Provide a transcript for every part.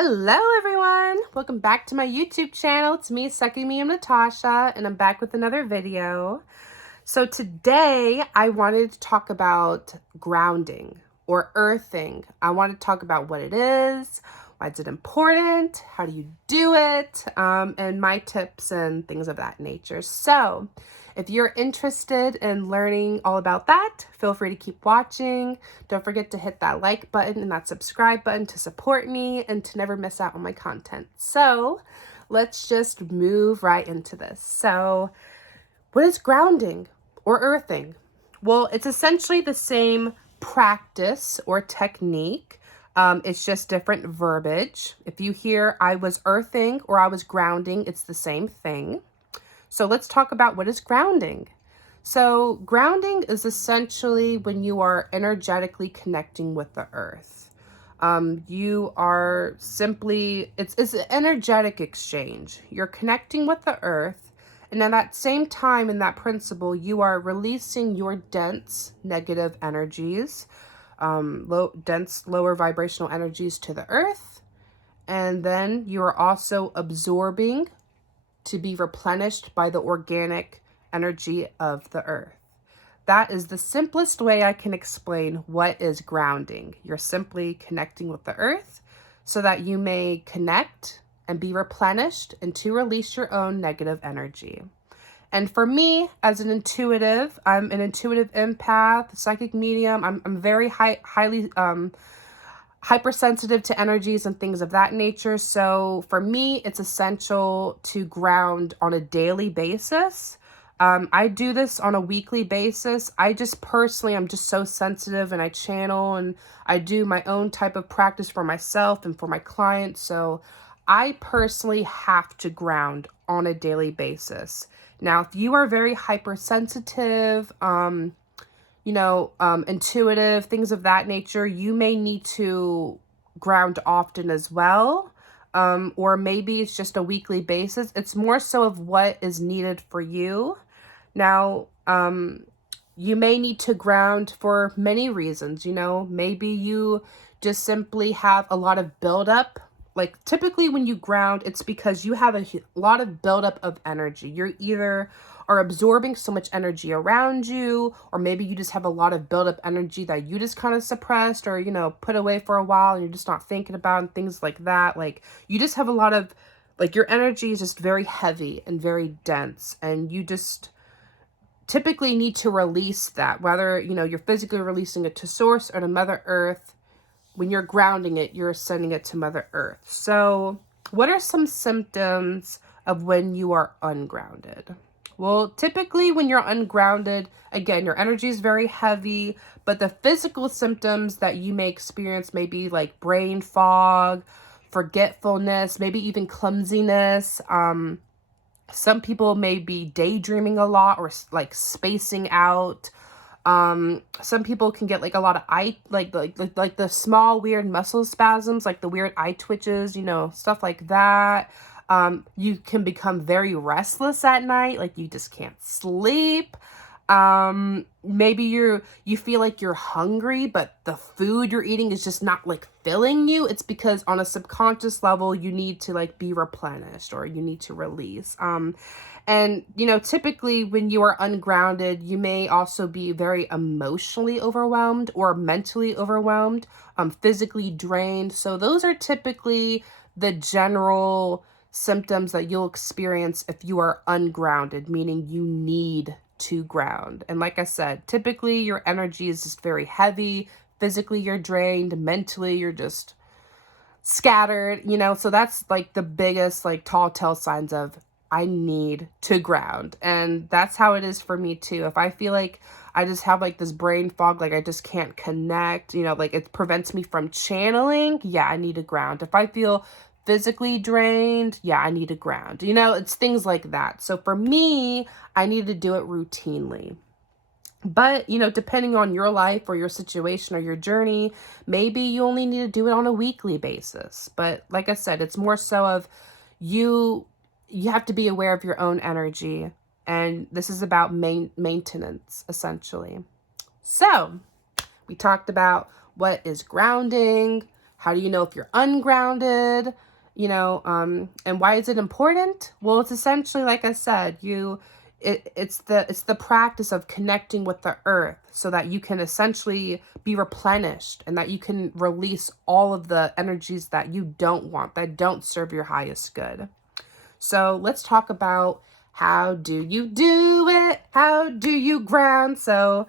Hello everyone! Welcome back to my YouTube channel. It's me, Me, I'm Natasha, and I'm back with another video. So today I wanted to talk about grounding or earthing. I want to talk about what it is, why is it important, how do you do it, and my tips and things of that nature. So if you're interested in learning all about that, feel free to keep watching. Don't forget to hit that like button and that subscribe button to support me and to never miss out on my content. So let's just move right into this. So what is grounding or earthing? Well, it's essentially the same practice or technique. It's just different verbiage. If you hear I was earthing or I was grounding, it's the same thing. So let's talk about what is grounding. So grounding is essentially when you are energetically connecting with the earth. You are simply, it's an energetic exchange. You're connecting with the earth, and at that same time, in that principle, you are releasing your dense negative energies, dense lower vibrational energies to the earth. And then you are also absorbing to be replenished by the organic energy of the earth. That is the simplest way I can explain what is grounding. You're simply connecting with the earth so that you may connect and be replenished and to release your own negative energy. And for me, as an intuitive, I'm an intuitive empath, psychic medium. I'm very highly hypersensitive to energies and things of that nature. So for me, it's essential to ground on a daily basis. I do this on a weekly basis. I'm just so sensitive, and I channel and I do my own type of practice for myself and for my clients. So I personally have to ground on a daily basis. Now, if you are very hypersensitive, intuitive, things of that nature, you may need to ground often as well. Or maybe it's just a weekly basis. It's more so of what is needed for you. Now, you may need to ground for many reasons. Maybe you just simply have a lot of buildup. Like typically when you ground, it's because you have a lot of buildup of energy. You're either are absorbing so much energy around you, or maybe you just have a lot of buildup energy that you just kind of suppressed or, put away for a while and you're just not thinking about and things like that. Like you just have a lot of, like your energy is just very heavy and very dense, and you just typically need to release that, whether, you're physically releasing it to source or to Mother Earth. When you're grounding it, you're sending it to Mother Earth. So what are some symptoms of when you are ungrounded? Well, typically when you're ungrounded, again, your energy is very heavy, but the physical symptoms that you may experience may be like brain fog, forgetfulness, maybe even clumsiness. Some people may be daydreaming a lot or like spacing out. Some people can get like a lot of eye, like the small weird muscle spasms, like the weird eye twitches, stuff like that. You can become very restless at night, like you just can't sleep. Maybe you feel like you're hungry, but the food you're eating is just not like filling you. It's because on a subconscious level, you need to like be replenished or you need to release. And typically when you are ungrounded, you may also be very emotionally overwhelmed or mentally overwhelmed, physically drained. So those are typically the general symptoms that you'll experience if you are ungrounded, meaning you need to ground. And like I said, typically your energy is just very heavy. Physically, you're drained. Mentally, you're just scattered, so that's like the biggest like tall tale signs of I need to ground. And that's how it is for me too. If I feel like I just have like this brain fog, like I just can't connect, like it prevents me from channeling, yeah, I need to ground. If I feel physically drained, yeah, I need to ground. It's things like that. So for me, I need to do it routinely. But, depending on your life or your situation or your journey, maybe you only need to do it on a weekly basis. But like I said, it's more so of you have to be aware of your own energy. And this is about maintenance, essentially. So we talked about what is grounding, How do you know if you're ungrounded? And why is it important? Well, it's essentially, like I said, it's the practice of connecting with the earth so that you can essentially be replenished and that you can release all of the energies that you don't want, that don't serve your highest good. So let's talk about, how do you do it? How do you ground? So,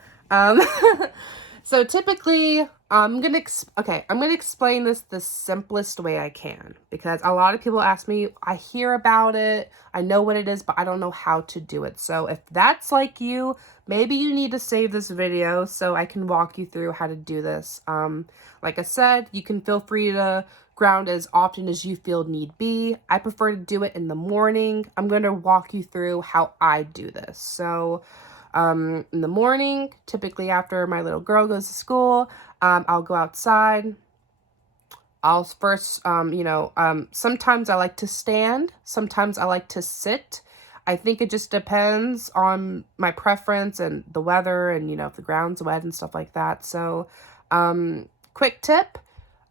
so typically, I'm gonna explain this the simplest way I can, because a lot of people ask me, I hear about it, I know what it is, but I don't know how to do it. So if that's like you, maybe you need to save this video so I can walk you through how to do this. Like I said, you can feel free to ground as often as you feel need be. I prefer to do it in the morning. I'm going to walk you through how I do this. So in the morning, typically after my little girl goes to school, I'll go outside. I'll first, sometimes I like to stand. Sometimes I like to sit. I think it just depends on my preference and the weather and, if the ground's wet and stuff like that. So, quick tip,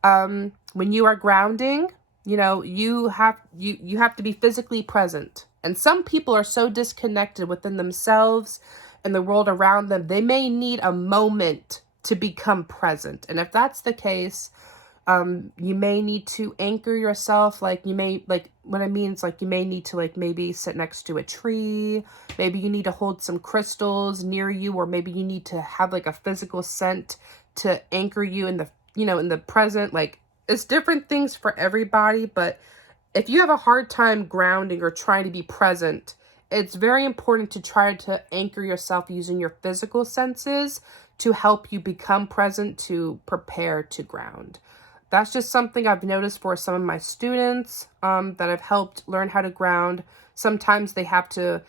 when you are grounding, you have to be physically present. And some people are so disconnected within themselves and the world around them, they may need a moment to become present. And if that's the case, you may need to anchor yourself. What I mean is, you may need to maybe sit next to a tree. Maybe you need to hold some crystals near you, or maybe you need to have a physical scent to anchor you in the, in the present. It's different things for everybody, but if you have a hard time grounding or trying to be present, it's very important to try to anchor yourself using your physical senses to help you become present, to prepare to ground. That's just something I've noticed for some of my students that I've helped learn how to ground. Sometimes they have to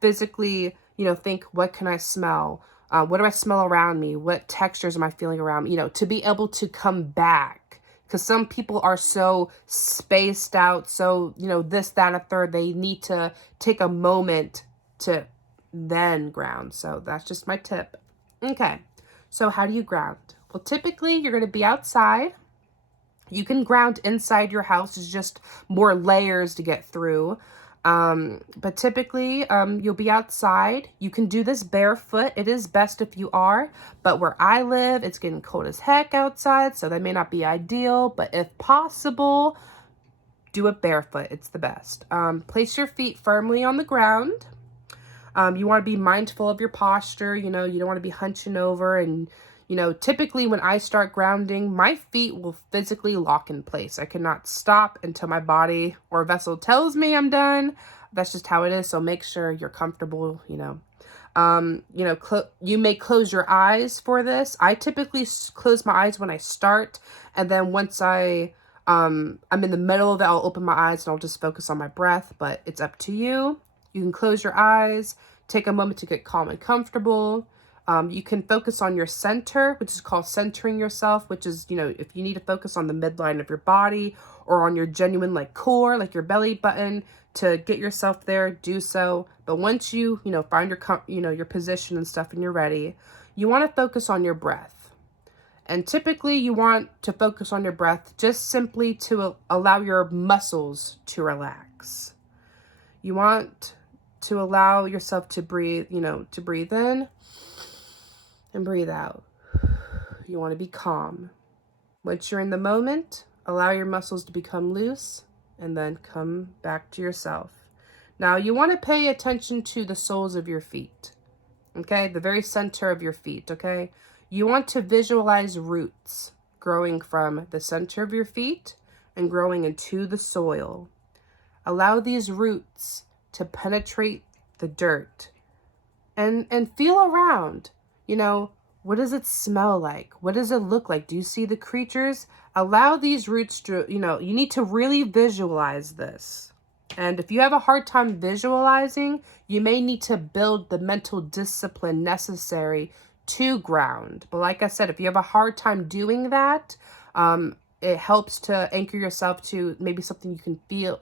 physically, think, what can I smell? What do I smell around me? What textures am I feeling around me? To be able to come back. Because some people are so spaced out, so, this, that, and a third, they need to take a moment to then ground. So that's just my tip. Okay, so how do you ground? Well, typically you're going to be outside. You can ground inside your house. It's just more layers to get through. But typically, you'll be outside. You can do this barefoot. It is best if you are, but where I live, it's getting cold as heck outside, so that may not be ideal, but if possible, do it barefoot. It's the best. Place your feet firmly on the ground. You want to be mindful of your posture. You don't want to be hunching over, and typically when I start grounding, my feet will physically lock in place. I cannot stop until my body or vessel tells me I'm done. That's just how it is. So make sure you're comfortable, you may close your eyes for this. I typically close my eyes when I start. And then once I'm in the middle of it, I'll open my eyes and I'll just focus on my breath, but it's up to you. You can close your eyes, take a moment to get calm and comfortable. You can focus on your center, which is called centering yourself, which is, if you need to focus on the midline of your body or on your genuine core, your belly button, to get yourself there, do so. But once you, find your position and stuff and you're ready, you want to focus on your breath. And typically you want to focus on your breath just simply to allow your muscles to relax. You want to allow yourself to breathe, to breathe in and breathe out. You want to be calm. Once you're in the moment, allow your muscles to become loose and then come back to yourself. Now, you want to pay attention to the soles of your feet, okay? The very center of your feet, okay? You want to visualize roots growing from the center of your feet and growing into the soil. Allow these roots to penetrate the dirt and feel around. What does it smell like? What does it look like? Do you see the creatures? Allow these roots to, you need to really visualize this. And if you have a hard time visualizing, you may need to build the mental discipline necessary to ground. But like I said, if you have a hard time doing that, it helps to anchor yourself to maybe something you can feel,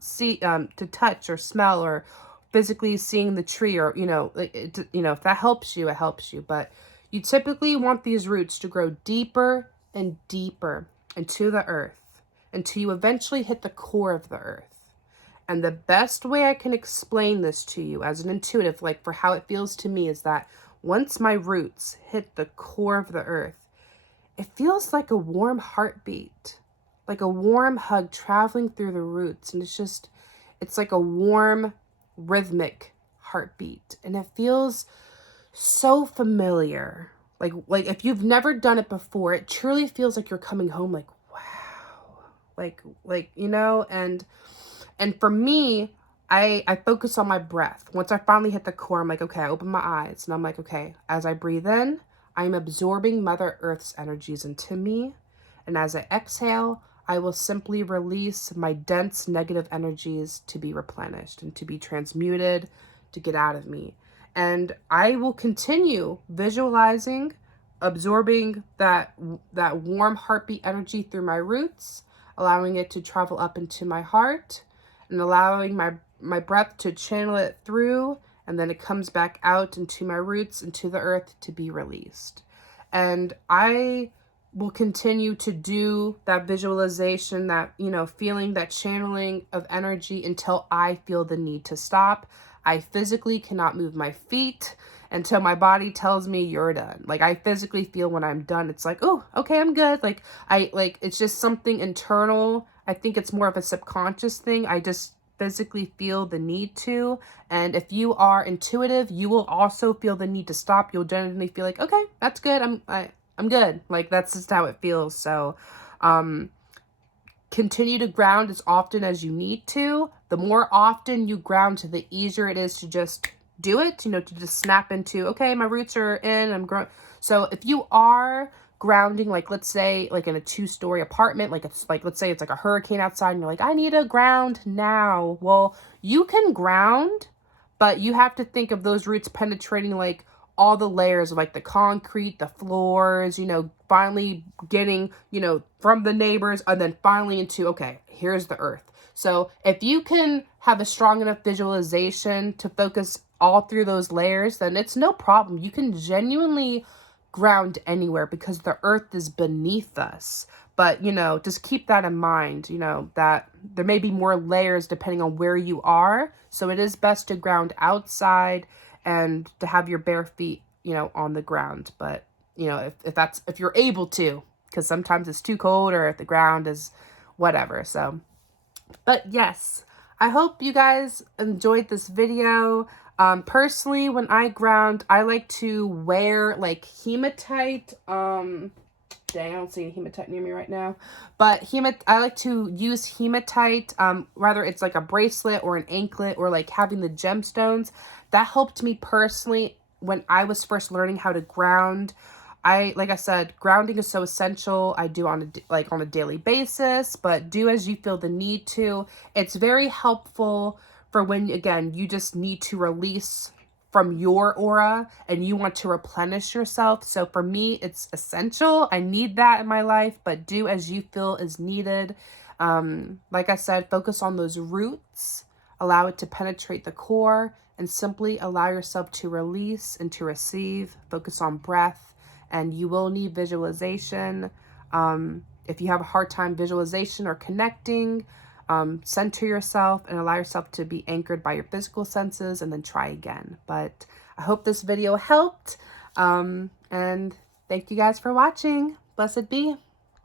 see, to touch or smell, or physically seeing the tree, or, if that helps you, it helps you. But you typically want these roots to grow deeper and deeper. into the earth, until you eventually hit the core of the earth. And the best way I can explain this to you as an intuitive, like for how it feels to me, is that once my roots hit the core of the earth, it feels like a warm heartbeat, like a warm hug traveling through the roots. And it's like a warm, rhythmic heartbeat. And it feels so familiar. Like if you've never done it before, it truly feels like you're coming home, like, wow. Like, you know, and for me, I focus on my breath. Once I finally hit the core, I'm like, okay, I open my eyes and I'm like, okay, as I breathe in, I'm absorbing Mother Earth's energies into me. And as I exhale, I will simply release my dense negative energies to be replenished and to be transmuted, to get out of me. And I will continue visualizing, absorbing that warm heartbeat energy through my roots, allowing it to travel up into my heart, and allowing my breath to channel it through, and then it comes back out into my roots, into the earth, to be released. And I will continue to do that visualization, that, you know, feeling, that channeling of energy until I feel the need to stop. I physically cannot move my feet until my body tells me you're done. Like, I physically feel when I'm done, it's like, oh, okay, I'm good. Like, it's just something internal. I think it's more of a subconscious thing. I just physically feel the need to. And if you are intuitive, you will also feel the need to stop. You'll generally feel like, okay, that's good. I'm good. Like, that's just how it feels. So, continue to ground as often as you need to. The more often you ground, the easier it is to just do it, you know, to just snap into, okay, my roots are in, I'm ground. So if you are grounding, like, let's say, like in a 2-story apartment, like it's like, let's say it's like a hurricane outside and you're like, I need a ground now. Well, you can ground, but you have to think of those roots penetrating like all the layers of like the concrete, the floors, you know, finally getting, you know, from the neighbors, and then finally into, okay, here's the earth. So if you can have a strong enough visualization to focus all through those layers, then it's no problem. You can genuinely ground anywhere because the earth is beneath us. But, you know, just keep that in mind, you know, that there may be more layers depending on where you are. So it is best to ground outside and to have your bare feet, you know, on the ground. But, you know, if you're able to, because sometimes it's too cold or if the ground is whatever. So, but yes, I hope you guys enjoyed this video. Personally, when I ground, I like to wear like hematite. Dang, I don't see any hematite near me right now. But I like to use hematite, whether it's like a bracelet or an anklet or like having the gemstones. That helped me personally when I was first learning how to ground. Like I said, grounding is so essential. I do on a daily basis, but do as you feel the need to. It's very helpful for when, again, you just need to release from your aura and you want to replenish yourself. So for me, it's essential. I need that in my life, but do as you feel is needed. Like I said, focus on those roots, allow it to penetrate the core, and simply allow yourself to release and to receive. Focus on breath, and you will need visualization. If you have a hard time visualization or connecting, center yourself and allow yourself to be anchored by your physical senses, and then try again. But I hope this video helped. And thank you guys for watching. Blessed be.